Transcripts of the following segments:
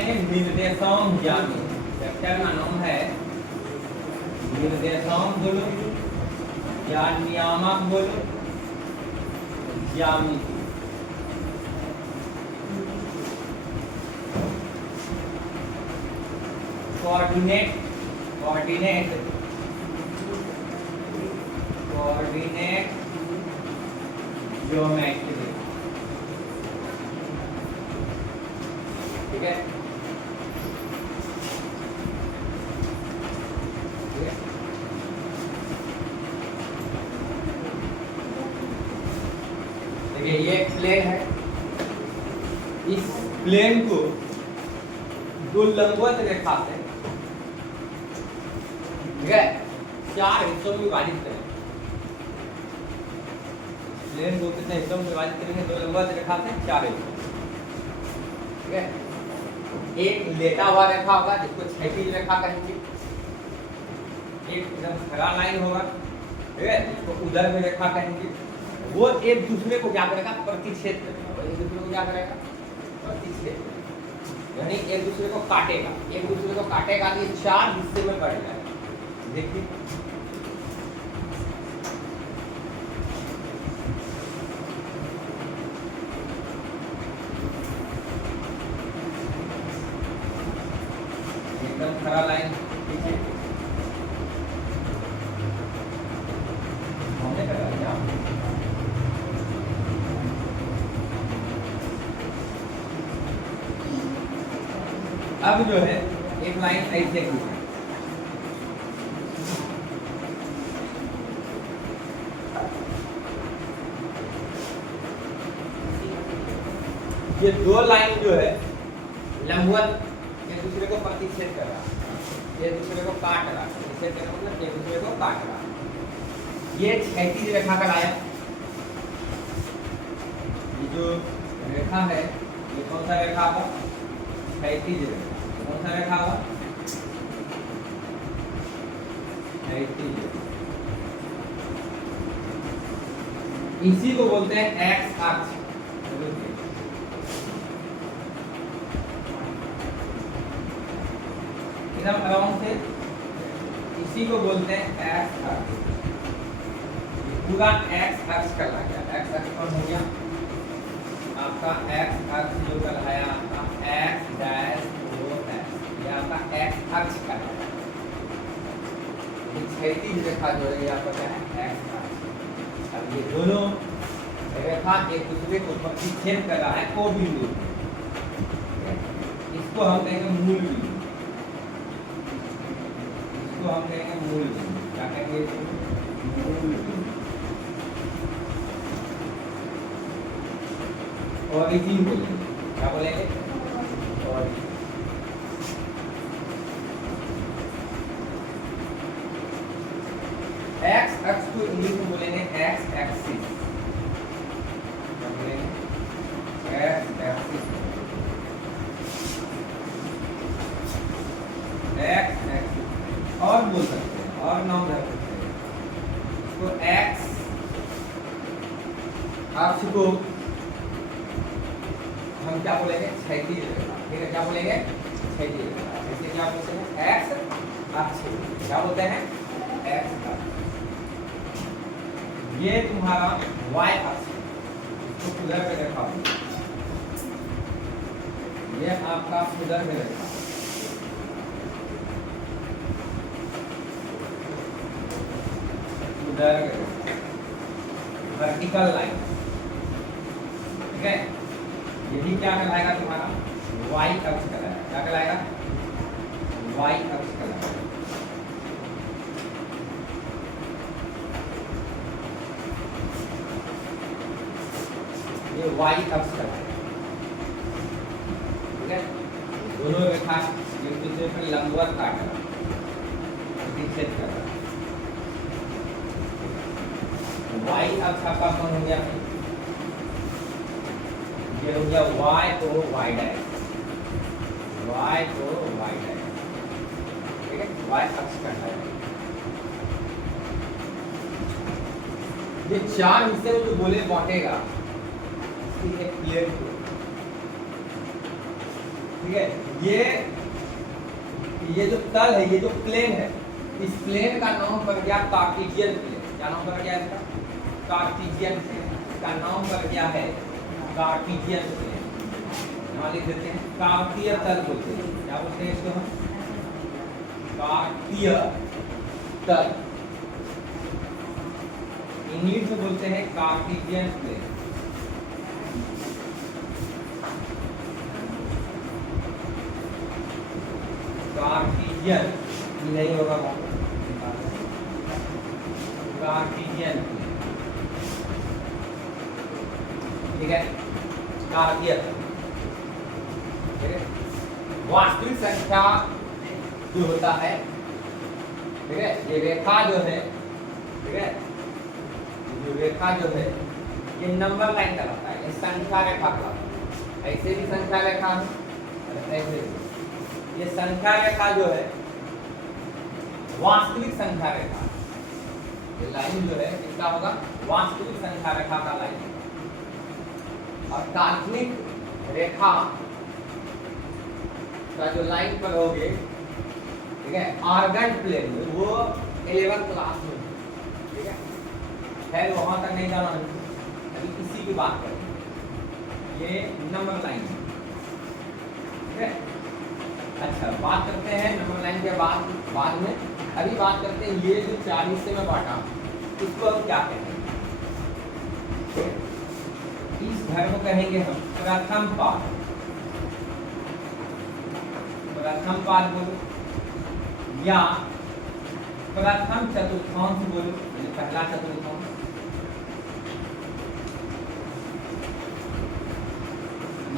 पढ़ेंगे निर्देशांक ज्यामिति। चैप्टर का नाम है निर्देशांक बोलो या नियामक बोलो ज्यामिति। Coordinate geometry. ठीक है, देखिए ये प्लेन है, इस प्लेन को दो लंबवत रेखा से, ठीक है, चार हिस्सों में विभाजित करें। प्लेन को कितने हिस्सों में विभाजित करेंगे? दो लंबवत रेखा से चार हिस्सों। ठीक है, एक लेटा हुआ रेखा होगा जिसको क्षैतिज रेखा कहेंगे, एक एकदम खड़ा लाइन होगा, ठीक है, जिसको उधर में रेखा कहेंगे। वो एक दूसरे को क्या करेगा? प्रतिच्छेद करेगा। वो एक दूसरे को क्या करेगा? प्रतिच्छेद, यानी एक दूसरे को काटेगा। एक दूसरे को काटेगा तो ये चार हिस्से में बढ़ जाएगा। देखिए एकदम खड़ा लाइन, ठीक है, हमने करा दिया। अब जो है एक लाइन ऐसे की, ये दो लाइन जो है लंबवत एक दूसरे को प्रतिच्छेद कर रहा है, एक दूसरे को काट रहा है। प्रतिच्छेद करना मतलब एक दूसरे को काट रहा है। ये क्षैतिज रेखा का लाया, ये जो रेखा है ये कौन सा रेखा होगा? क्षैतिज रेखा। कौन सा रेखा होगा? क्षैतिज रेखा। इसी को बोलते हैं एक्स अक्ष। एकदम आराम से, इसी को बोलते हैं एक्स अक्ष। पूरा एक्स अक्ष कहला गया। एक्स अक्ष कौन हो गया? आपका एक्स अक्ष जो कहलाया आपका एक्स डैश ओ एक्स, ये आपका एक्स अक्ष कहलाया। क्षैतिज रेखा जो है ये आपका क्या है? एक्स अक्ष। अब ये दोनों रेखा एक दूसरे को प्रतिच्छेद कर रहा है को बिंदु, इसको हम कहेंगे मूल बिंदु। इसको हम कहेंगे मूल बिंदु। क्या कहेंगे? मूल बिंदु। ओरिजिन बोलेंगे। क्या बोलेंगे? ओरिजिन। एक्स अक्ष को इंग्लिश में बोलेंगे एक्स एक्सिस। क्या बोलेंगे? X axis. एक्स एक्सिस और बोल सकते हैं, और नाम रख सकते हैं इसको। एक्स अक्ष को हम क्या बोलेंगे? क्षैतिज रेखा। ठीक है, क्या बोलेंगे? क्षैतिज रेखा। इसलिए क्या बोलते हैं? एक्स अक्ष। क्या बोलते हैं? एक्स अक्ष। ये तुम्हारा वाई अक्ष तो उधर में रखा हुआ, ये आपका उधर में रखा उधर वर्टिकल लाइन। ठीक है, यही क्या कहलाएगा? तुम्हारा वाई अक्ष कहलाएगा। क्या कहलाएगा? वाई अक्ष कहलाएगा। ये वाई अक्ष कहलाएगा। ठीक है, दोनों रेखा एक दूसरे पर लंबवत काट रहा है, प्रतिच्छेद कर रहा है। वाई अक्ष आपका कौन हो गया? ये हो गया y तो y डैश, y तो y डैश। ठीक है, y अक्ष कहलाएगा। ये चार हिस्से में जो गोले बांटेगा इसकी एक प्लेट को, ठीक है, ये जो तल है, ये जो प्लेन है, इस प्लेन का नाम पड़ गया कार्टेशियन प्लेन। क्या नाम पड़ गया इसका? Cartesian plane. इसका नाम पड़ गया है कार्टेशियन प्लेन। यहाँ लिख देते हैं कार्तीय तल बोलते हैं। क्या बोलते हैं इसको हम? कार्तीय तल। इंग्लिश में बोलते हैं कार्टेशियन प्लेन। कार्टेशियन नहीं होगा, कार्टेशियन, ठीक है, कार्तीय। वास्तविक संख्या जो होता है, ठीक है, ये रेखा जो है, ठीक है, जो रेखा जो है ये नंबर लाइन कहलाता है, ये संख्या रेखा कहलाता है। ऐसे भी संख्या रेखा है, ऐसे ये संख्या रेखा जो है वास्तविक संख्या रेखा, ये लाइन जो है इसका होगा वास्तविक संख्या रेखा का लाइन। और काल्पनिक रेखा का जो लाइन पर होगे, ठीक है, आर्गन प्लेन में, वो 11th क्लास में, ठीक है, खैर वहां तक नहीं जाना, अभी इसी की बात करें। ये नंबर लाइन, ठीक है। अच्छा, बात करते हैं नंबर लाइन के बाद में। अभी बात करते हैं ये जो 40 से मैं बांटा, इसको हम क्या कहते हैं? इस घर को कहेंगे हम प्रथम पाद। प्रथम पाद बोलो या प्रथम चतुर्थांश बोलो, पहला चतुर्थांश।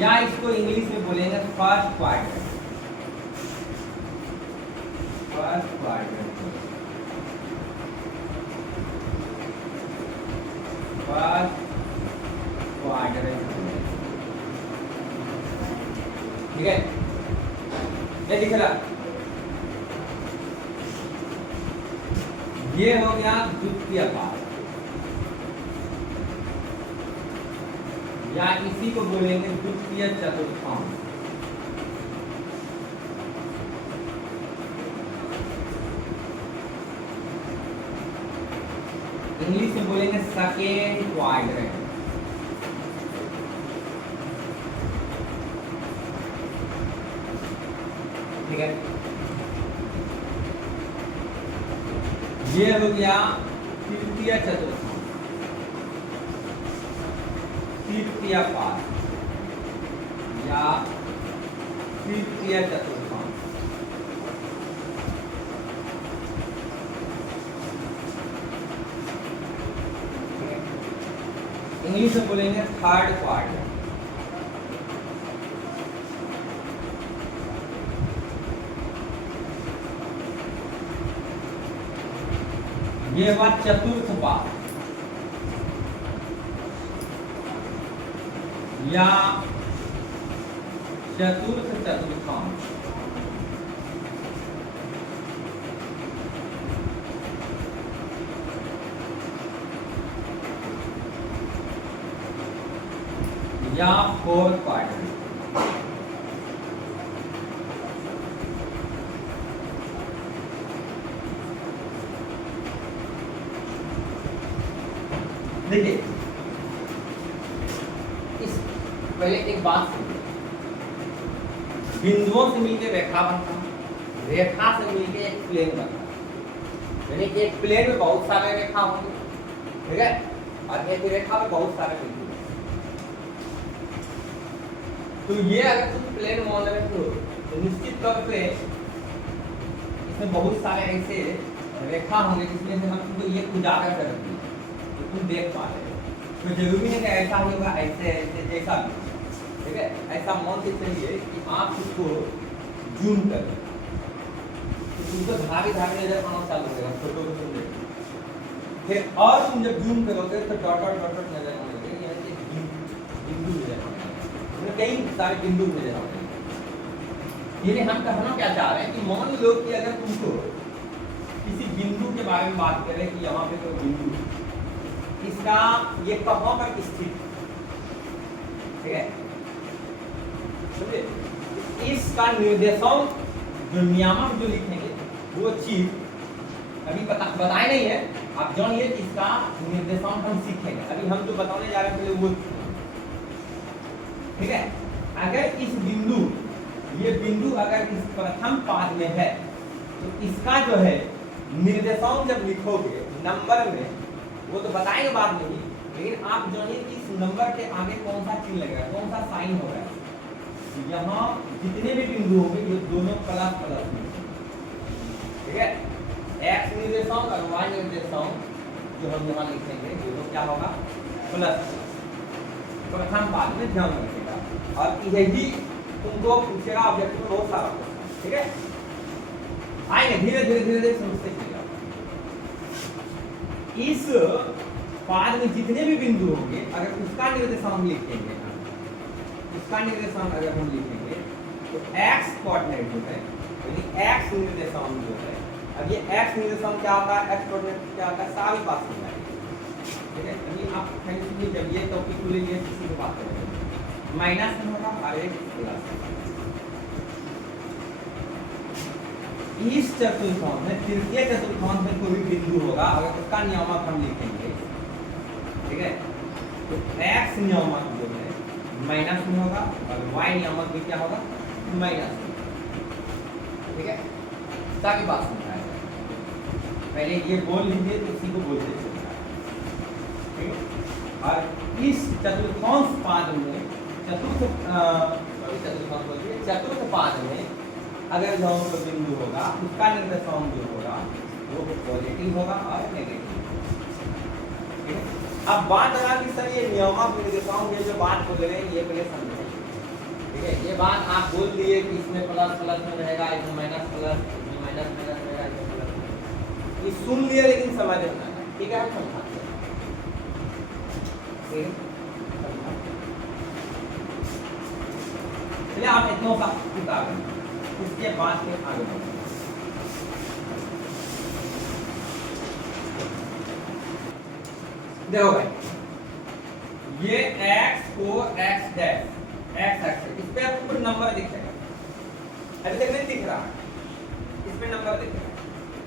या इसको इंग्लिश में बोलेंगे first quadrant. First quadrant, first quadrant, ठीक है। ये दिख रहा, ये हो गया द्वितीय पाद, या इसी को बोलेंगे द्वितीय चतुर्थांश। इंग्लिश में बोलेंगे सेकेंड क्वाड्रेंट। ठीक है, ये हो गया तृतीय चतुर्थांश, तृतीय पाद या तृतीय चतुर्थांश। इंग्लिश में बोलेंगे थर्ड क्वाड्रेंट। ये हुआ चतुर्थ पाद या चतुर्थ चतुर्थांश। या फोर्थ क्वाड्रेंट। देखिए, इस पहले एक बात सुनिए, बिंदुओं से मिलकर रेखा बनता है, रेखा से मिलकर एक प्लेन बनता है। यानी कि एक प्लेन में बहुत सारे रेखा होंगे, ठीक है, और एक रेखा में बहुत सारे बिंदु। तो ये अगर तुम प्लेन मान रहे हो तो निश्चित तौर पे इसमें बहुत सारे ऐसे रेखा होंगे जिसमें से हम तुमको ये उजागर कर देंगे तो तुम देख पा रहे हो। तो जरूरी है कि ऐसा ही होगा, ऐसे ऐसे जैसा भी, ठीक है, ऐसा मान के चलिए कि आप उसको जूम कर, तो तुमको धागे धागे नजर आना चालू हो जाएगा, फोटो को तुम देखो। फिर और तुम जब जूम करोगे तो डॉट डॉट डॉट डॉट नजर आने लगेगा, यानी कि बिंदु नजर आने लगेगा, कई सारे बिंदु नजर आने लगेंगे। ये हम कहना क्या चाह रहे हैं कि मान लो कि अगर तुमको किसी बिंदु के बारे में बात करें कि यहाँ पे कोई बिंदु, इसका ये कहाँ पर स्थित, ठीक है, समझे, इसका निर्देशांक जो नियामक जो लिखेंगे वो चीज अभी बताए नहीं है, आप जानिए कि इसका निर्देशांक हम सीखेंगे। अभी हम जो बताने जा रहे हैं पहले वो, ठीक है। अगर इस बिंदु, ये बिंदु अगर इस प्रथम पाद में है तो इसका जो है निर्देशांक जब लिखोगे नंबर में, वो तो बताएंगे बाद में ही, लेकिन आप जानिए कि इस नंबर के आगे कौन सा चिन्ह लगेगा, कौन सा साइन होगा। यहाँ जितने भी बिंदु होंगे ये दोनों प्लस प्लस में, ठीक है। एक्स निर्देशांक और वाई निर्देशांक जो हम यहाँ लिखेंगे दोनों क्या होगा, प्लस प्रथम पाद में, ध्यान रखिएगा। और यही तुमको पूछेगा ऑब्जेक्ट में बहुत सारा क्वेश्चन, ठीक है। आएंगे धीरे धीरे धीरे धीरे समझते चलिए। इस पाद में जितने भी बिंदु होंगे अगर उसका निर्देशांक लिखेंगे, उसका निर्देशांक अगर हम लिखेंगे तो x कोऑर्डिनेट जो है, यानी x निर्देशांक जो है, अब ये x निर्देशांक क्या होता है, x कोऑर्डिनेट क्या होता है, सारी बात समझाएंगे, ठीक है। अभी आप कहीं जब ये टॉपिक को लेंगे किसी को बात करेंगे, माइनस में होगा और एक प्लस। इस चतुर्थांश में, तृतीय चतुर्थांश में कोई भी बिंदु होगा अगर उसका नियामक हम लिखेंगे, ठीक है, तो x नियामक जो है माइनस में होगा और y नियामक भी क्या होगा, माइनस में, ठीक है। ताकि बात समझाएं, पहले ये बोल लीजिए तो इसी को बोलते चलिए, ठीक है। और इस चतुर्थांश पाद में, चतुर्थ पाद में अगर जो बिंदु होगा उसका निर्देशांक जो होगा वो पॉजिटिव होगा और नेगेटिव, ठीक है। अब बात आया कि सर ये नियामक निर्देशांक ये जो बात बोल रहे हैं ये पहले समझें, ठीक है। ये बात आप बोल दिए कि इसमें प्लस प्लस में रहेगा, इसमें माइनस प्लस, इसमें माइनस माइनस रहेगा, इसमें प्लस, ये सुन लिए लेकिन समझ में ना आया, ठीक है। हम समझाते हैं, ठीक है। चलिए आप इतना सा किताब है, इसके बाद फिर आगे बढ़ते हैं। देखो भाई, ये x को x डैश x एक्स, इस पे आपको नंबर दिखेगा, अभी तक नहीं दिख रहा, इस पे नंबर दिखेगा,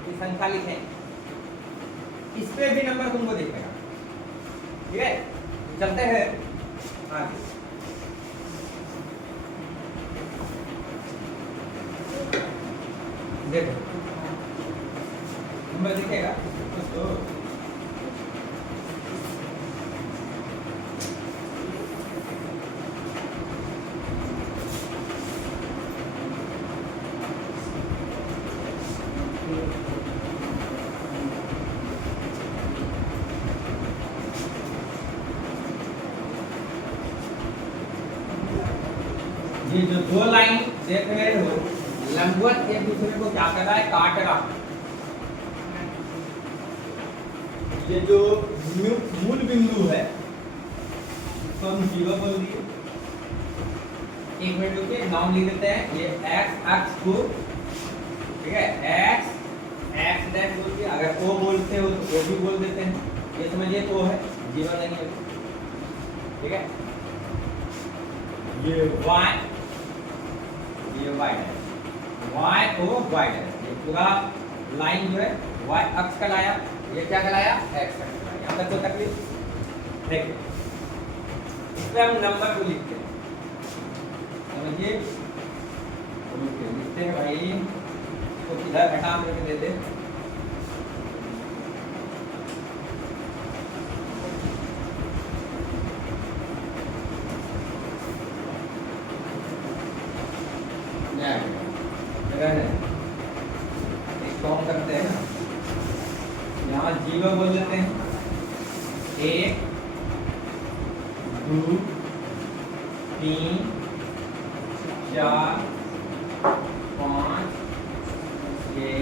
ये संख्या लिखें, इस पे भी नंबर तुमको दिखेगा, ठीक है। चलते हैं आगे। देखो नंबर दिखेगा तो ये जो दो लाइन देख रहे हो लंबवत एक दूसरे को क्या कर रहा है, काट रहा है। ये जो मूल बिंदु है इसको हम जीरो बोल दिए, एक मिनट रुकिए, नाम लिख देते हैं। ये x अक्ष को, ठीक है, x डैश बोल दिया, अगर o बोलते हो तो o भी बोल देते हैं, ये समझिए o है, जीरो नहीं है, ठीक है। ये y, ये y डैश, y को y डैश, ये पूरा लाइन जो है y अक्ष का लाया, ये क्या कहलाया, x अक्ष का। यहाँ तक तो तकलीफ देखिए, इस पे हम नंबर को लिखते हैं, समझिए, लिखते हैं भाई, तो इधर हटा करके दे दे, इसको हम करते हैं ना, यहाँ जीरो बोल देते हैं, 1 2 3 4 5 6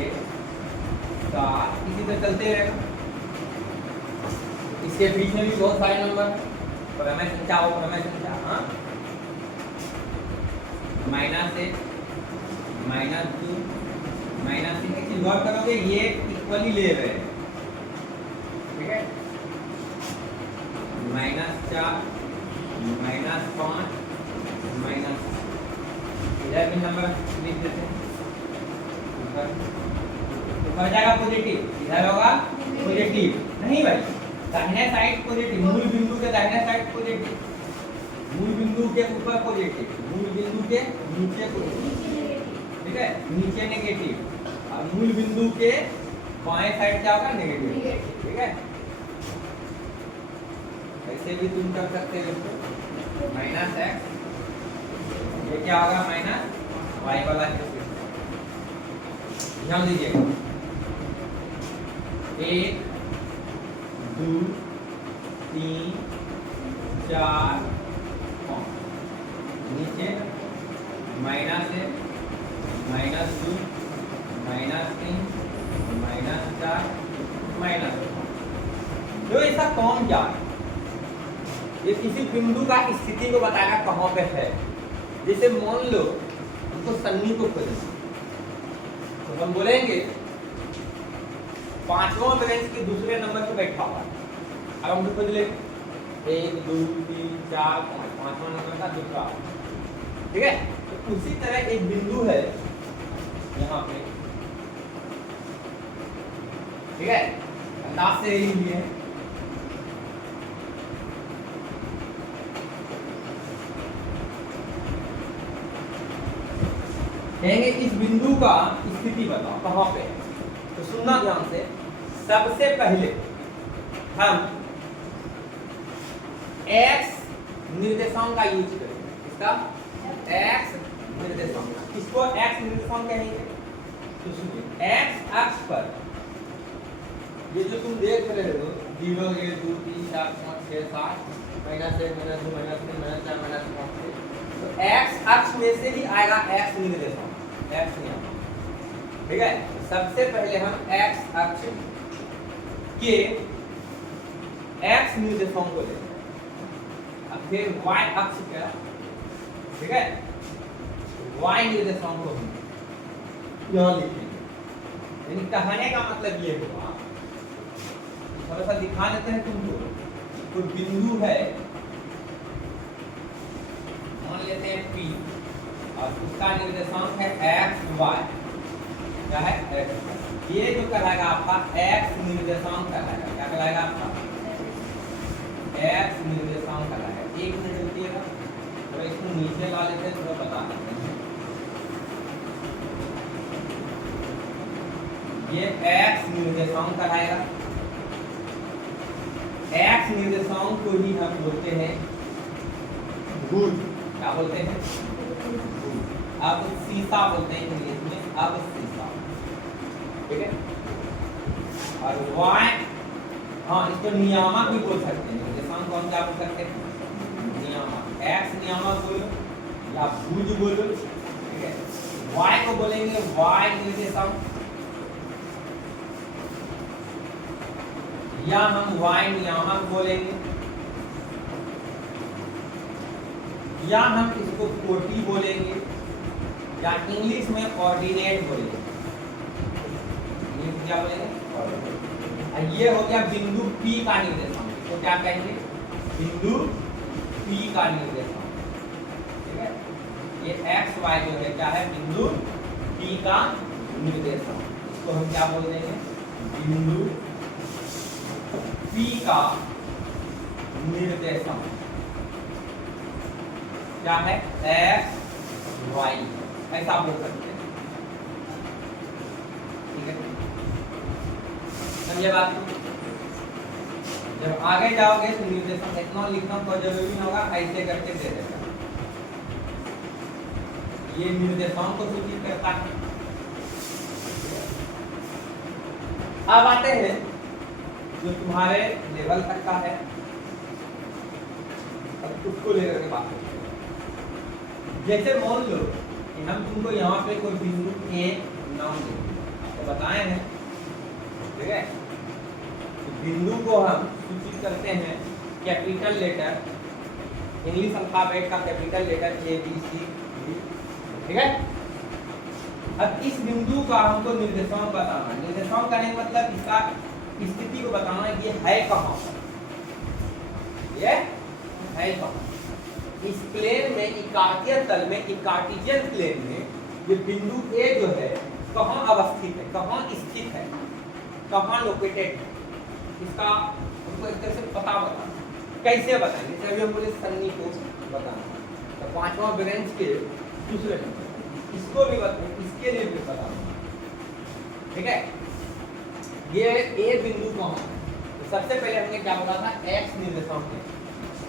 7, इसी तरह चलते रहेगा। इसके बीच में भी बहुत सारे नंबर, प्रमेय संख्या हो, प्रमेय संख्या, हाँ, -1 -2 -3, एक चीज गौर करोगे ये इक्वली ले रहे हैं, ठीक है, -4 -5 -, यह भी नंबर लिख देते हैं। ऊपर जाएगा पॉजिटिव, इधर होगा पॉजिटिव नहीं भाई, दाहिने साइड पॉजिटिव, मूल बिंदु के दाहिने साइड पॉजिटिव, मूल बिंदु के ऊपर पॉजिटिव, मूल बिंदु के नीचे पॉजिटिव, ठीक है, नीचे नेगेटिव और मूल बिंदु के बाएं साइड क्या होगा नेगेटिव, ठीक है। ऐसे भी तुम कर सकते हो इसको माइनस एक्स, ये क्या होगा माइनस वाई वाला, ध्यान दीजिएगा 1 2 3 4 5, नीचे minus 1 minus 2 minus 3 minus 4 minus, तो ऐसा कौन क्या है, ये किसी बिंदु का स्थिति को बताएगा कहाँ पे है। जैसे मान लो हमको सन्नी को खोजना, तो हम बोलेंगे 5वां ब्रांच के दूसरे नंबर पे बैठा हुआ, अब हम खोज लेंगे 1 2 3 4 5, 5वां नंबर का दूसरा, ठीक है। तो उसी तरह एक बिंदु है यहाँ पे, ठीक है, अंदाज से ही लिए कहेंगे इस बिंदु का स्थिति बताओ कहाँ पे, तो सुनना ध्यान से। सबसे पहले हम x निर्देशांक का यूज करेंगे, इसका x निर्देशांक, किसको x निर्देशांक कहेंगे, तो सुनिए x अक्ष पर ये जो तुम देख रहे हो 0 1 2 3 4 5 6 7 -1 -2 -3 -4 -5, तो x अक्ष में से ही आएगा x निर्देशांक, x यहाँ, ठीक है। सबसे पहले हम x अक्ष के x निर्देशांक को लेंगे, अब फिर y अक्ष का, ठीक है, y निर्देशांक को यहाँ लिखेंगे। यानी कहने का मतलब ये हुआ, थोड़ा सा दिखा देते हैं तुमको, कोई बिंदु है मान लेते हैं P और उसका निर्देशांक है x y, क्या है x, ये जो कहलाएगा आपका x निर्देशांक कहलाएगा, क्या कहलाएगा आपका x निर्देशांक कहलाएगा। एक मिनट रुकिएगा, थोड़ा इसको नीचे ला लेते हैं, थोड़ा बता देते हैं। ये x निर्देशांक कहलाएगा, x निर्देशांक को ही हम बोलते हैं भुज, क्या बोलते हैं, अब सीसा बोलते हैं इंग्लिश में, अब सीसा, ठीक है। और y, हाँ इसको नियामक भी बोल सकते हैं, निर्देशांक को हम क्या बोल सकते हैं, नियामक, x नियामक बोलो या भुज बोलो, ठीक है। y को बोलेंगे y निर्देशांक, या हम y नियामक बोलेंगे, या हम इसको कोटि बोलेंगे, या इंग्लिश में कोऑर्डिनेट बोलेंगे, इंग्लिश क्या बोलेंगे। ये हो गया बिंदु P का निर्देशांक, तो क्या कहेंगे, बिंदु P का निर्देशांक, ठीक है। ये x y जो है क्या है, बिंदु P का निर्देशांक, इसको हम क्या बोल देंगे, बिंदु P का निर्देशांक क्या है, x y, ऐसा बोल सकते हैं, ठीक है। समझे बात, जब आगे जाओगे तो निर्देशांक इतना लिखना तो जरूरी नहीं होगा, ऐसे करके दे देगा, ये निर्देशांक को सूचित करता है। अब आते हैं जो तुम्हारे लेवल तक का है, अब उसको लेकर के बात करते हैं। जैसे मान लो कि हम तुमको यहाँ पे कोई बिंदु ए नाम देंगे, तो बताए हैं, ठीक है। तो बिंदु को हम सूचित करते हैं कैपिटल लेटर, इंग्लिश अल्फाबेट का capital letter A B C D, ठीक है। अब इस बिंदु का हमको निर्देशांक बताना है, निर्देशांक करने का मतलब इसका स्थिति को बताना है कि ये है कहाँ, ये है कहाँ, इस प्लेन में कार्टियन तल में कार्टेशियन प्लेन में ये बिंदु ए जो है कहाँ अवस्थित है, कहाँ स्थित है, कहाँ लोकेटेड है, इसका हमको एक तरह से पता बताना। कैसे बताएंगे? जैसे अभी हम बोले सन्नी को बताना, तो पांचवा ब्रांच के दूसरे नंबर इसको भी बताएं, इसके लिए भी बताना। ठीक है, ये ए बिंदु कहाँ है? तो सबसे पहले हमने क्या बताया था, एक्स निर्देशांक है।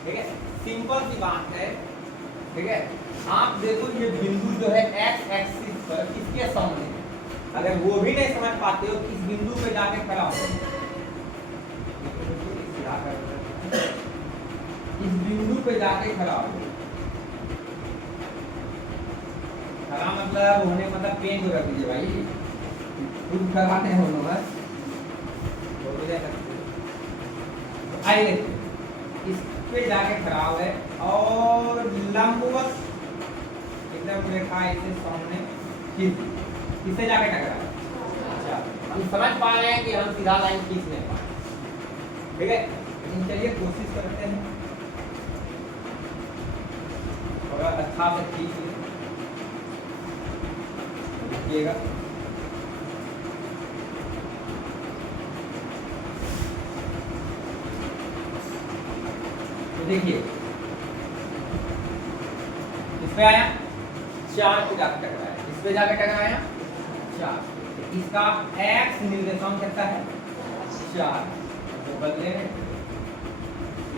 ठीक है, सिंपल सी बात है। ठीक है, आप देखो ये बिंदु जो है एक्स एक्सिस पर किसके सामने है? अगर वो भी नहीं समझ पाते हो, इस बिंदु पे जाके खड़ा हो, इस बिंदु पे जाके खड़ा हो। खड़ा मतलब होने मतलब पेन को रख दीजिए भाई, खुद खड़ा नहीं होना बस। आइए इस पे जाके खड़ा है और लंबवत एकदम रेखा इसे सामने खींच, इससे जाके टकरा। अच्छा, हम समझ पा रहे हैं कि हम सीधा लाइन खींच नहीं पा रहे। ठीक है, लेकिन चलिए कोशिश करते हैं थोड़ा अच्छा से खींच लीजिएगा। देखिए इस पे आया 4 पे जाकर टकराया, इस पे जाकर टकराया 4, इसका x निर्देशांक कितना है 4, तो बदले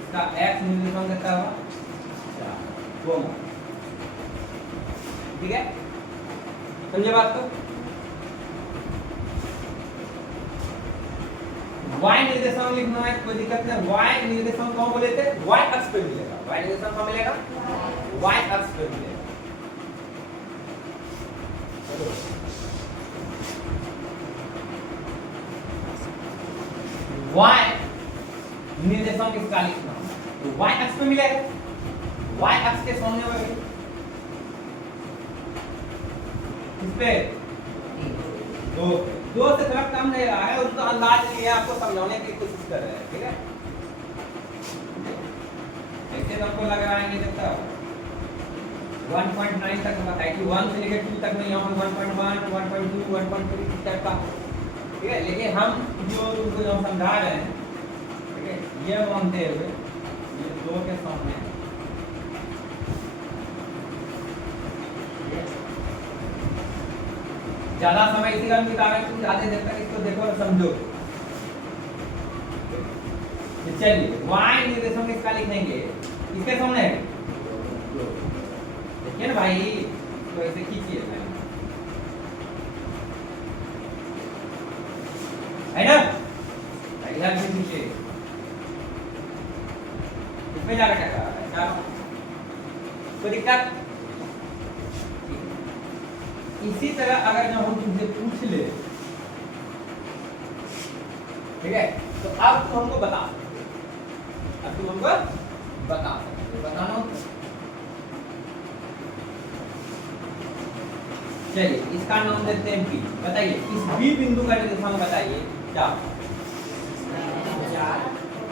इसका x निर्देशांक कितना होगा 4। ठीक है, समझे बात को? y निर्देशांक लिखना है, कोई दिक्कत नहीं। y निर्देशांक कौन बोले थे? y अक्ष पे मिलेगा। y निर्देशांक कहाँ मिलेगा? y अक्ष पे मिलेगा। y निर्देशांक इसका लिखना है, तो y अक्ष पे मिलेगा। y अक्ष के सामने वाले इस पे 2 से थोड़ा कम नहीं रहा है, उसका अंदाज नहीं है, आपको समझाने की कोशिश कर रहे हैं। ठीक है, ऐसे आपको लग रहा है कि कितना 1.9 तक बताइए कि 1 से लेकर 2 तक में, यहाँ पे 1.1 1.2 1.3 इस टाइप का। ठीक है, लेकिन हम जो तुमको जो समझा रहे हैं, ठीक है, ये मानते हुए ये 2 के सामने है। ज्यादा समय इसी का बिता रहे हैं, ज्यादा देर तक इसको देखो और समझो। तो चलिए y निर्देशांक इसका लिख देंगे, इसके सामने है देखिए ना भाई, तो ऐसे खींचिए है ना, इधर से खींचिए, इसमें जाकर टकरा रहा है। कोई दिक्कत? इसी तरह अगर जो हम तुमसे पूछ ले, ठीक है, तो अब तुम हमको बता सकते, अब तुम हमको बता सकते, बताना हो। चलिए इसका नाम देते हैं बी। बताइए इस बी बिंदु का निर्देशांक बताइए क्या?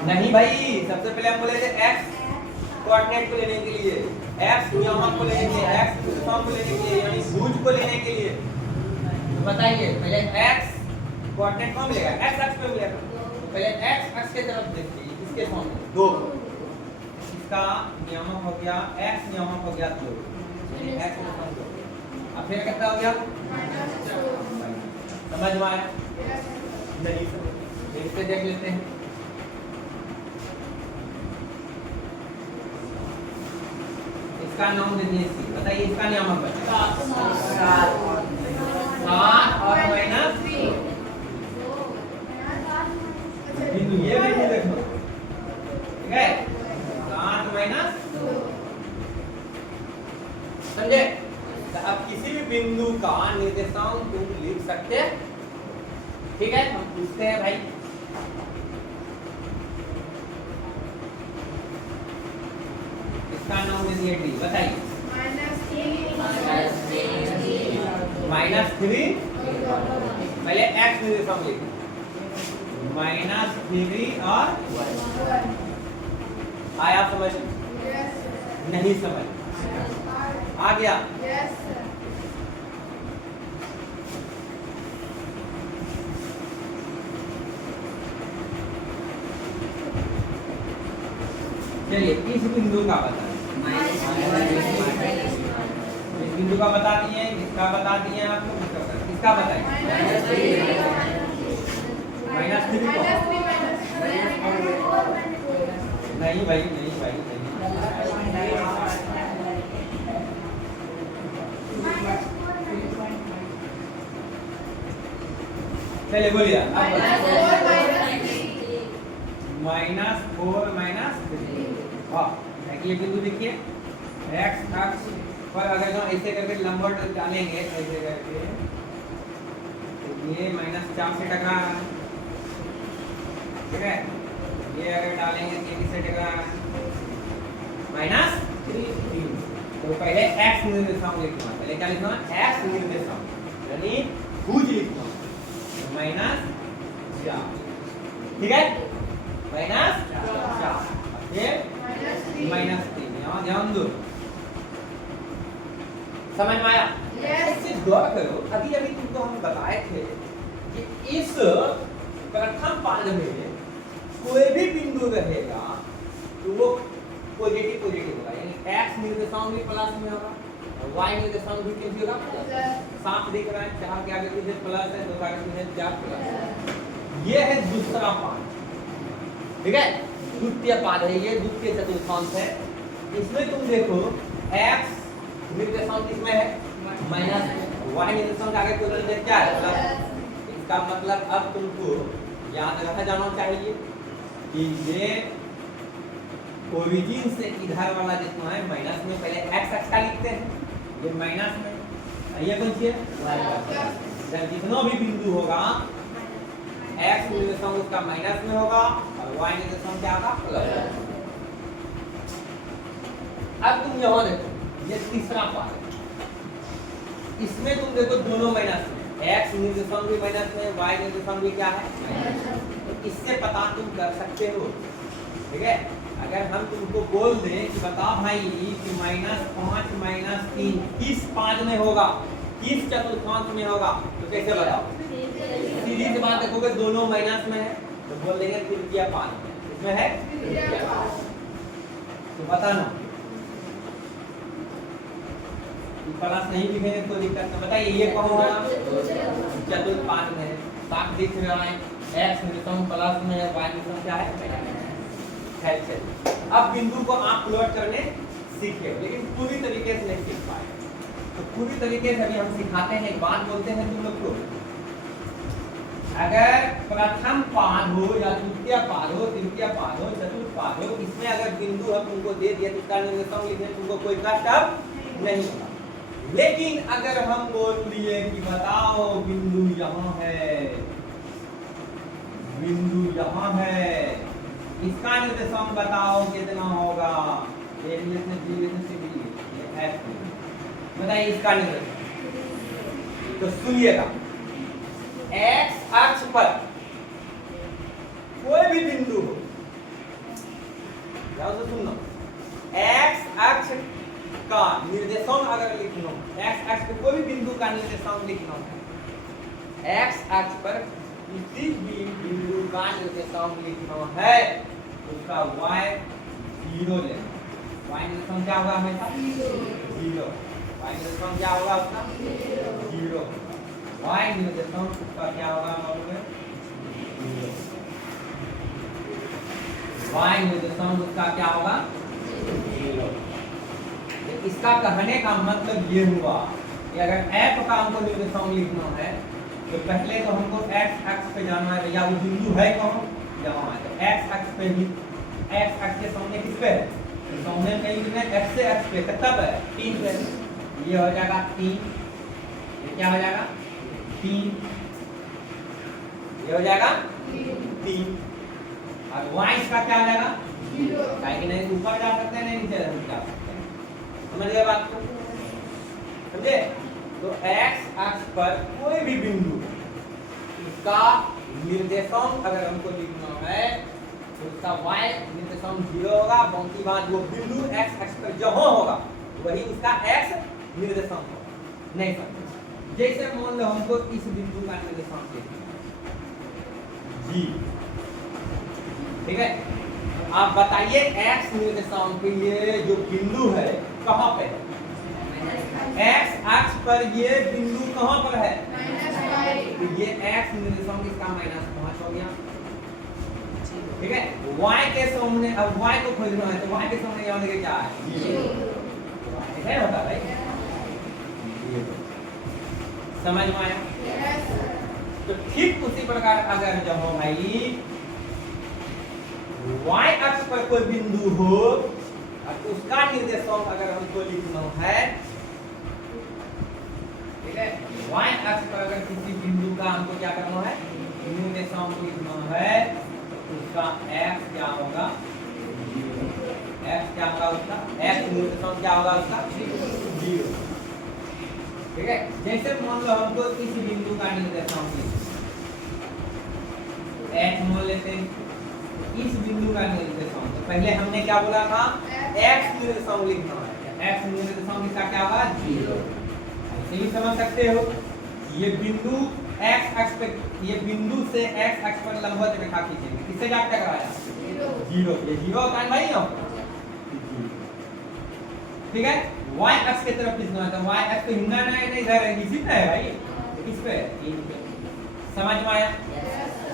नहीं भाई, सबसे पहले हम बोले थे एक्स कोऑर्डिनेट को लेने के लिए, एक्स नियामक को लेने के लिए, एक्स निर्देशांक को लेने के लिए, यानी भुज को लेने के लिए। तो बताइए पहले एक्स कोऑर्डिनेट कौन मिलेगा? एक्स अक्ष पे मिलेगा। तो पहले एक्स अक्ष की तरफ देखिए, इसके सामने 2, इसका नियामक हो गया, एक्स नियामक हो गया 2, यानी एक्स नियामक 2। अब फिर कितना हो गया? समझ में आया? नहीं समझ, इस पे देख लेते हैं। इसका नाम दे दीजिए सी। बताइए इसका नियामक बताइए। 7 और -3 बिंदु, ये बिंदु देखो, ठीक है, 7 -2 समझे? तो अब किसी भी बिंदु का निर्देशांक तुम लिख सकते हैं। ठीक है, हम पूछते हैं भाई, इसका नाम दे दिए डी। बताइए -3 पहले एक्स निर्देशांक लिखो, -3 और आया समझ? नहीं समझ आ गया? चलिए इस बिंदु का बताएं। इस बिंदु का बता दिए, इसका बता दिए आपको, इसका बताएं। -3 नहीं भाई, नहीं भाई, नहीं। चलिए बोलिए -4 -3। हाँ, ये बिंदु देखिए, x अक्ष पर अगर हम ऐसे करके लंबवत डालेंगे, ऐसे करके, तो ये -4 से टकरा रहा है, ठीक है? ये अगर डालेंगे तो ये किससे टकरा रहा है? -3। तो पहले x निर्देशांक लिखना, पहले क्या लिखना? x निर्देशांक, यानी भुज लिखना, -4, ठीक है? -4, फिर -3, यहाँ ध्यान दो, समझ में आया? इससे गौर करो, अभी अभी तुमको हम बताए थे कि इस प्रथम पाद में कोई भी बिंदु रहेगा तो वो पॉजिटिव होगा, यानी x निर्देशांक भी प्लस में होगा और y निर्देशांक भी कितनी होगा? साफ दिख रहा है, 4 के आगे पीछे प्लस है, 2 के आगे पीछे 4 प्लस है। ये है दूसरा पाद, ठीक है? द्वितीय पाद है ये, द्वितीय चतुर्थांश है। इसमें तुम देखो x निर्देशांक किसमें है? माइनस, y निर्देशांक आगे कोई क्या है? प्लस। इसका मतलब अब तुमको याद रखना जाना चाहिए कि ये ओरिजिन से इधर वाला जितना है माइनस में, पहले x अक्ष का लिखते हैं, ये माइनस में, ये कौन सी है? जब जितना भी बिंदु होगा x निर्देशांक उसका माइनस में होगा और y निर्देशांक क्या होगा? प्लस। अब तुम यहाँ देखो, ये तीसरा पाद है, इसमें तुम देखो दोनों माइनस में, x निर्देशांक भी माइनस में, y निर्देशांक भी क्या है? तो इससे पता तुम कर सकते हो, ठीक है? अगर हम तुमको बोल दें कि बता भाई कि -5 -3 किस पाद में होगा, किस चतुर्थांश में होगा, तो कैसे बताओ? सीधी सी बात देखोगे दोनों माइनस में है तो बोल देंगे तृतीय पाद में, इसमें है तृतीय पाद। तो बताना, प्लस नहीं लिखेंगे तो दिक्कत नहीं। बताइए ये कौन होगा? चतुर्थ पाद में है, साफ दिख रहा है, x निर्देशांक प्लस में है, y निर्देशांक क्या है? चलिए अब बिंदु को आप प्लॉट करने सीखे, लेकिन पूरी तरीके से नहीं सीख पाए, तो पूरी तरीके से अभी हम सिखाते हैं। एक बात बोलते हैं तुम लोग को, अगर प्रथम पाद हो या द्वितीय पाद हो, तृतीय पाद हो, चतुर्थ पाद हो, इसमें अगर बिंदु हम तुमको दे दिए तो इसका निर्देशांक लिखने तुमको कोई कष्ट अब नहीं होगा। लेकिन अगर हम बोल दिए कि बताओ बिंदु यहाँ है, बिंदु यहाँ है, इसका निर्देशांक बताओ कितना होगा? बताइए इसका निर्देशांक। तो सुनिएगा, x अक्ष पर कोई भी बिंदु हो, ध्यान से सुनना, x अक्ष का निर्देशांक अगर लिखना, x अक्ष पे कोई भी बिंदु का निर्देशांक लिखना है, x अक्ष पर किसी भी बिंदु का निर्देशांक लिखना है, उसका y 0 लेना। y निर्देशांक क्या होगा? हमेशा 0। y निर्देशांक क्या होगा? उसका 0। y निर्देशांक उसका क्या होगा? मालूम है? 0। y निर्देशांक उसका क्या होगा? 0। इसका कहने का मतलब ये हुआ कि अगर f का हमको निर्देशांक लिखना है तो पहले तो हमको x अक्ष पे जाना है, या वो बिंदु है कौन? यहाँ है। तो x अक्ष पे भी, x अक्ष के सामने किस पे? तो सामने कहीं भी नहीं, x से x पे कितना पे? 3 पे। ये हो जाएगा 3, ये क्या हो जाएगा? 3, ये हो जाएगा 3। और y इसका क्या हो जाएगा? 0। काहे कि नहीं ऊपर जा सकते हैं, नहीं नीचे जा सकते हैं। समझ गए बात को? समझे? तो x अक्ष पर कोई भी बिंदु, इसका निर्देशांक अगर हमको लिखना है तो उसका y निर्देशांक 0 होगा, बाकी बात वो बिंदु x अक्ष पर जहां होगा वही उसका x निर्देशांक होगा। नहीं समझ, जैसे मान लो हमको इस बिंदु का निर्देशांक लेना g, ठीक है, आप बताइए x निर्देशांक के लिए जो बिंदु है कहां पे है? x अक्ष पर ये बिंदु कहां पर है? तो ये x निर्देशांक इसका -5 हो गया, ठीक है। y के सामने अब y को खोजना है तो y के सामने यहाँ लेके क्या है? 0 है, होता है। समझ में आया? तो ठीक उसी प्रकार अगर जब हो भाई y अक्ष पर कोई बिंदु हो और उसका निर्देशांक अगर हमको लिखना है, ठीक है, y अक्ष पर अगर किसी बिंदु का हमको क्या करना है? निर्देशांक लिखना है, उसका x क्या होगा? x क्या होगा उसका? x निर्देशांक क्या होगा उसका? 0, ठीक है। जैसे मान लो हमको इस बिंदु का निर्देशांक x मान लेते हैं, इस बिंदु का निर्देशांक तो पहले हमने क्या बोला था? x निर्देशांक लिखना है, x निर्देशांक इसका क्या होगा? 0। ऐसे भी समझ सकते हो, ये बिंदु x अक्ष पे, ये बिंदु से x अक्ष पर लंबवत रेखा खींचेंगे, किससे क्या टकराया? 0। ये 0 होता है भाई, ठीक है। y अक्ष की तरफ खींचना है तो y अक्ष तो हिलना नहीं, इधर है, इसी पे है भाई, किस पे? 3 पे। समझ में आया?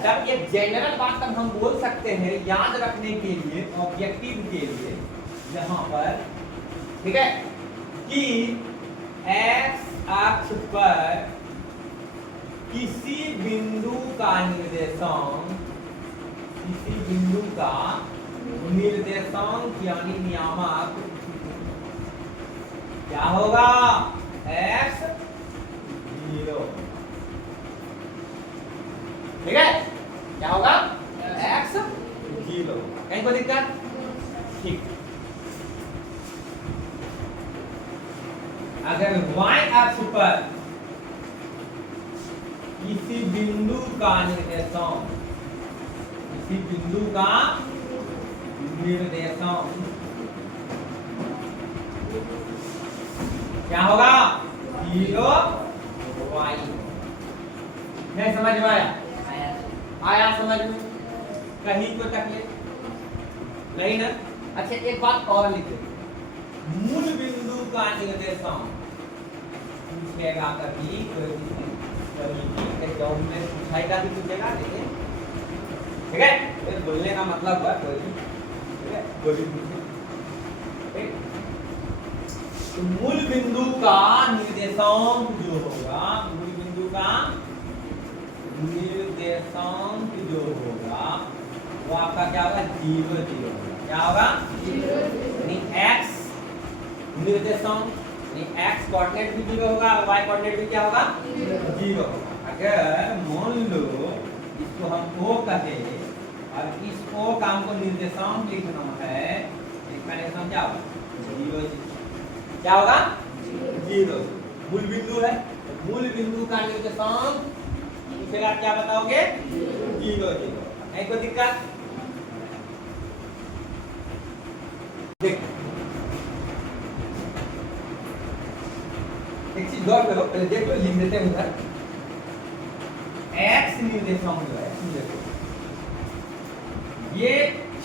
जब ये जनरल बात तब हम बोल सकते हैं याद रखने के लिए, ऑब्जेक्टिव के लिए यहाँ पर, ठीक है, कि x अक्ष पर किसी बिंदु का निर्देशांक, किसी बिंदु का निर्देशांक यानी नियामक क्या होगा? x 0, ठीक है, क्या होगा? x 0। कहीं कोई दिक्कत? ठीक। अगर y अक्ष पर किसी बिंदु का निर्देशांक, किसी बिंदु का निर्देशांक क्या होगा? 0 y। नहीं समझ में आया? आया समझ में? कहीं को तकलीफ नहीं ना? अच्छा एक बात और लिखे, मूल बिंदु का निर्देशांक पूछेगा कभी कोई जॉब में पूछाएगा भी पूछेगा, लेकिन ठीक है, फिर बोलने का मतलब हुआ कोई भी, ठीक है, कोई भी पूछे, ठीक। तो मूल बिंदु का निर्देशांक जो होगा, मूल बिंदु का निर्देशांक जो होगा वो आपका क्या होगा? 0 0। क्या होगा? 0 x निर्देशांक x कोऑर्डिनेट भी 0 होगा और y कोऑर्डिनेट भी क्या होगा? 0 होगा। अगर मान लो इसको हम O कहे और इस O का हमको निर्देशांक लिखना है, इसका निर्देशांक क्या होगा? 0 क्या होगा? 0। मूल बिंदु है, मूल बिंदु का निर्देशांक फिर आप क्या बताओगे? 0 0। नहीं कोई दिक्कत? देख एक चीज गौर करो, पहले देख लो, लिख देते हैं उधर। x निर्देशांक जो है, देखो ये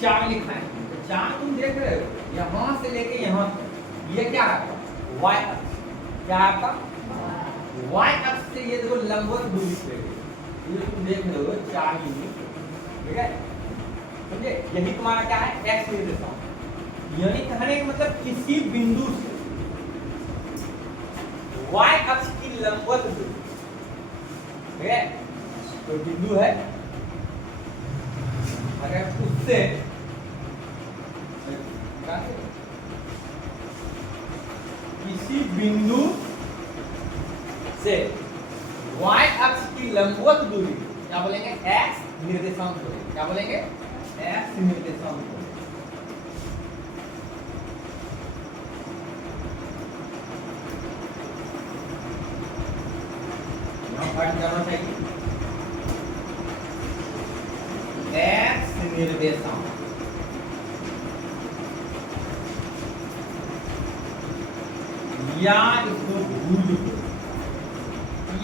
4 लिखा है, तो 4 तुम देख रहे हो यहां से लेके यहां तक, ये क्या है? y अक्ष। क्या है आपका? y अक्ष से ये देखो लंबवत दूरी पे ये तुम देख रहे हो 4 यूनिट, ठीक है, समझे? यही तुम्हारा क्या है? x निर्देशांक। यानी कहने का मतलब किसी बिंदु से y अक्ष की लंबवत दूरी, ठीक है, तो बिंदु है, अगर उससे किसी बिंदु से y अक्ष की लंबवत दूरी क्या बोलेंगे? x निर्देशांक बोलेंगे। क्या बोलेंगे? x निर्देशांक बोलेंगे। यहाँ पढ़ जाना चाहिए, x निर्देशांक, या इसको भुज बोलो,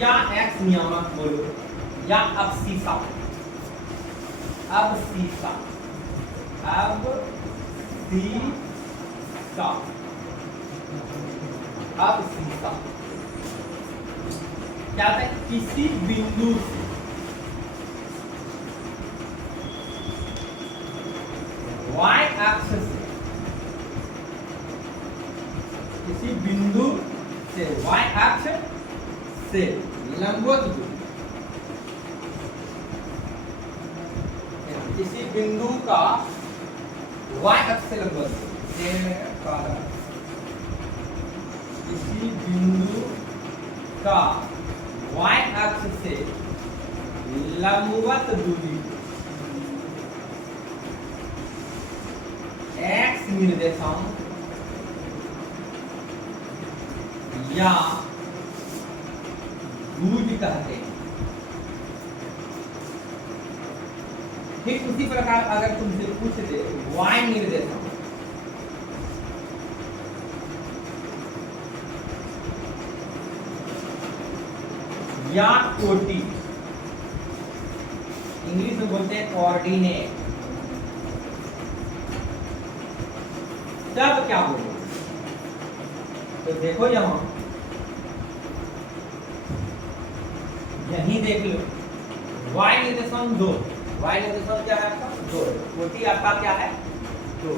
या एक्स नियामक बोलो, या अबसीसा, अबसीसा, अबसीसा, अबसीसा क्या था? किसी बिंदु से y अक्ष से, किसी बिंदु से y अक्ष से लंबवत दूरी, किसी बिंदु का y अक्ष से लंबवत दूरी, किसी बिंदु का y अक्ष से लंबवत दूरी x निर्देशांक या भुज कहते हैं। ठीक उसी प्रकार अगर तुमसे पूछ दे y निर्देशांक, या कोटि, इंग्लिश में बोलते हैं कोऑर्डिनेट, तब क्या बोलो? तो देखो यहां, यहीं देख लो, y निर्देशांक 2, y निर्देशांक क्या है आपका? 2, कोटि आपका क्या है? 2।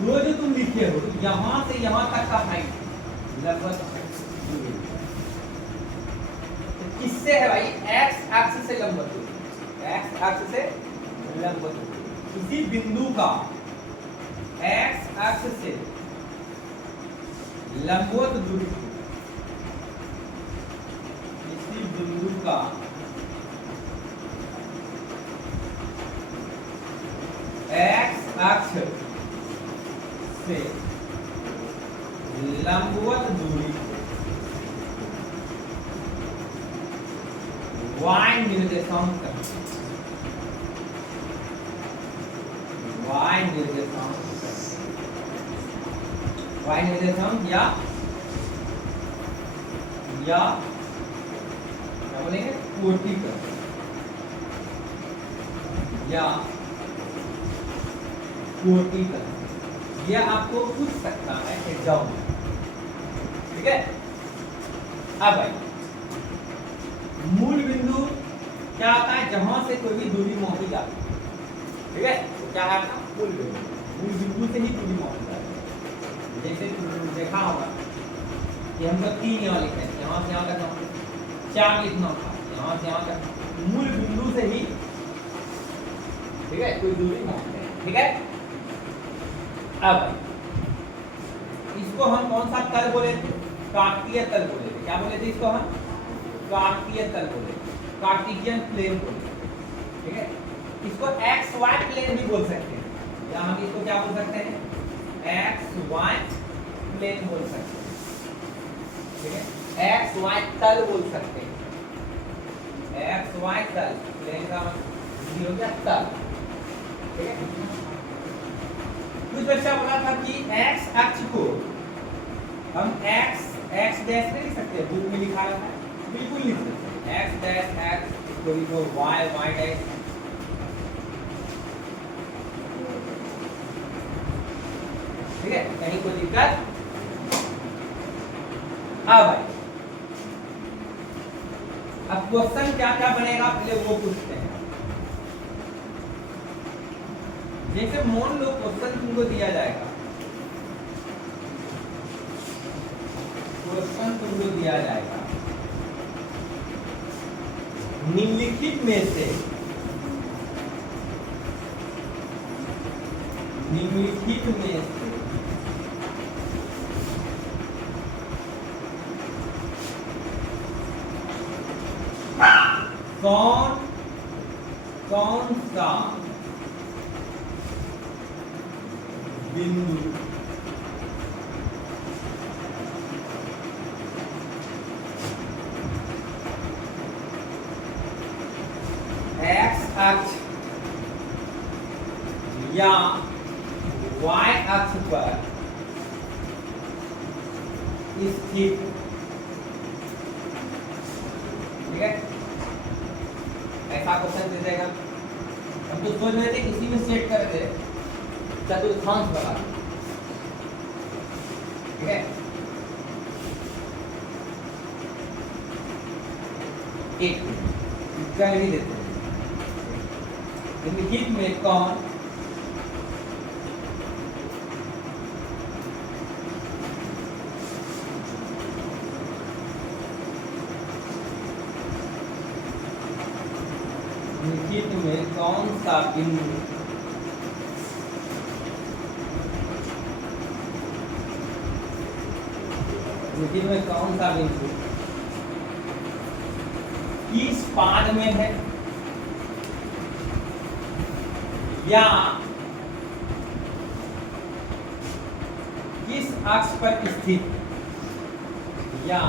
जो तुम लिखे हो यहां से यहां तक का हाइट लगभग किससे है भाई? x अक्ष से लंबवत दूरी, x अक्ष से लंबवत दूरी, किसी बिंदु का x अक्ष से लंबवत दूरी, किसी बिंदु का x अक्ष से लंबवत दूरी y निर्देशांक, y निर्देशांक, y निर्देशांक या क्या बोलेंगे? कोटि का, या कोटि का, यह आपको पूछ सकता है एग्जाम में। ठीक है, अब भाई मूल बिंदु क्या आता है? जहां से कोई भी दूरी मापी जाती है। ठीक है, तो क्या है आपका मूल बिंदु? मूल बिंदु से ही दूरी मापी जाती है। जैसे देखा होगा कि हम लोग 3 यहाँ लिखे, यहाँ से यहाँ तक 4 लिखना था, यहाँ से यहाँ तक मूल बिंदु से ही, ठीक है, कोई दूरी मापते हैं। ठीक है, अब इसको हम कौन सा तल बोले थे? कार्तीय तल बोले थे। क्या बोले थे इसको हम? कार्तीय तल बोले, कार्टेशियन प्लेन बोले। ठीक है, इसको एक्स वाई प्लेन भी बोल सकते हैं, या हम इसको क्या बोल सकते हैं? एक्स वाई प्लेन बोल सकते हैं। ठीक है, एक्स वाई तल बोल सकते हैं, एक्स वाई तल, प्लेन का मतलब हो गया तल। ठीक है, कुछ बच्चा बोला था कि एक्स अक्ष को हम एक्स डैश नहीं लिख सकते, बुक में लिखा रहता है, बिल्कुल लिख सकते हैं एक्स डैश एक्स, इसको लिखो वाई डैश। ठीक है, कहीं कोई दिक्कत? हाँ भाई, अब क्वेश्चन क्या क्या बनेगा पहले वो पूछते हैं। जैसे मान लो क्वेश्चन तुमको दिया जाएगा, क्वेश्चन तुमको दिया जाएगा निम्नलिखित में से कौन सा बिंदु एक्स अक्ष या y अक्ष पर स्थित, ठीक है। ऐसा क्वेश्चन दे देगा, हम तो सोच रहे थे इसी में सेट कर दे चतुर्थांश बना, ठीक है। एक कर भी देते हैं, निम्नलिखित में कौन निम्नलिखित में कौन सा बिंदु निम्नलिखित में कौन सा बिंदु किस पाद में है या किस अक्ष पर स्थित, या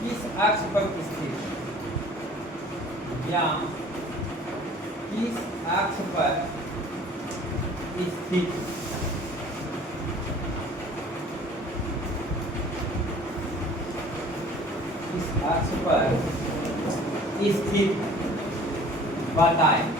किस अक्ष पर स्थित, या किस अक्ष पर स्थित इस अक्ष पर स्थित बताएं।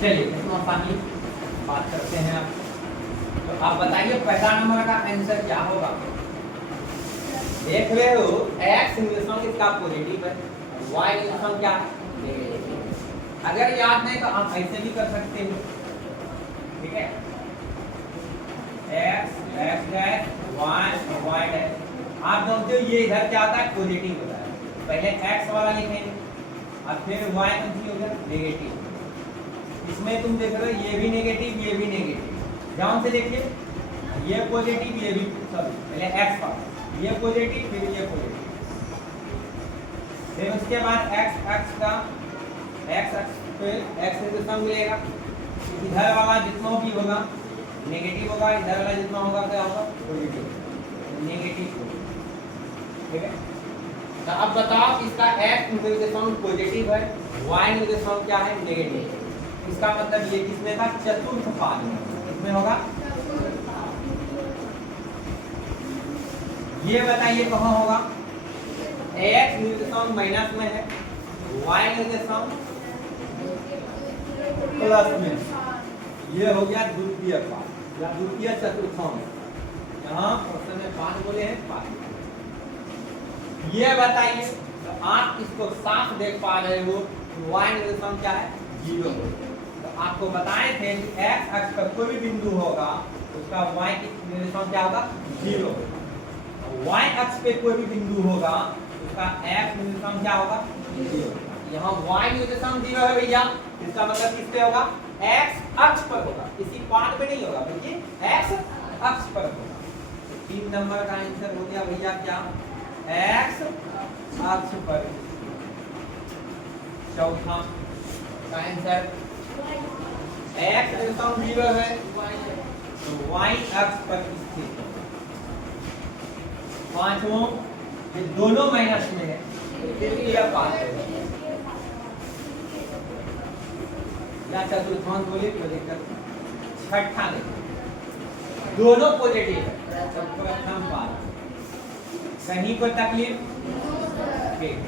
चलिए इसमें आसानी बात करते हैं आप। तो आप बताइए पहला नंबर का आंसर क्या होगा। देख रहे हो x निर्देशांक इसका पॉजिटिव है, y निर्देशांक क्या है नेगेटिव। अगर याद नहीं तो आप ऐसे भी कर सकते हो, ठीक है। x x dash y y dash, आप जानते हो ये इधर क्या होता है पॉजिटिव होता है, पहले x वाला लिखेंगे और फिर y कैंसिल हो गया नेगेटिव। इसमें तुम देख रहे हो ये भी नेगेटिव ये भी नेगेटिव, ध्यान से देखिए ये पॉजिटिव ये भी, सॉरी पहले x का ये पॉजिटिव फिर ये पॉजिटिव, फिर उसके बाद x अक्ष का x अक्ष पे x निर्देशांक मिलेगा, इधर वाला जितना भी होगा नेगेटिव होगा, इधर वाला जितना होगा क्या होगा पॉजिटिव नेगेटिव, ठीक है। तो अब बताओ इसका x निर्देशांक पॉजिटिव है, y निर्देशांक क्या है नेगेटिव, इसका मतलब ये किसमें था चतुर्थ पाद में, किसमें होगा ये बताइए कहाँ होगा। x निर्देशांक माइनस में है, y निर्देशांक प्लस में, ये हो गया द्वितीय पाद या द्वितीय चतुर्थांश, यहाँ प्रश्न में पाद बोले हैं पाद। ये बताइए तो आप इसको साफ देख पा रहे हो y निर्देशांक क्या है 0। तो आपको बताए थे कि x अक्ष पर कोई भी बिंदु होगा उसका y की निर्देशांक क्या होगा 0, y अक्ष पे कोई भी बिंदु होगा उसका x निर्देशांक क्या होगा 0। यहाँ y निर्देशांक 0 है भैया, इसका मतलब किस पे होगा x अक्ष पर होगा, इसी पाद पे नहीं होगा बल्कि x अक्ष पर होगा। 3 नंबर का आंसर हो गया भैया क्या x अक्ष पर। चौथा का आंसर x निर्देशांक 0 है तो y अक्ष पर स्थित। पांचवां ये दोनों माइनस में है, तृतीय पाद है या चतुर्थांश बोले तो दिक्कत। छठा देखो दोनों पॉजिटिव है, प्रथम पाद कहीं को तकलीफ ठीक।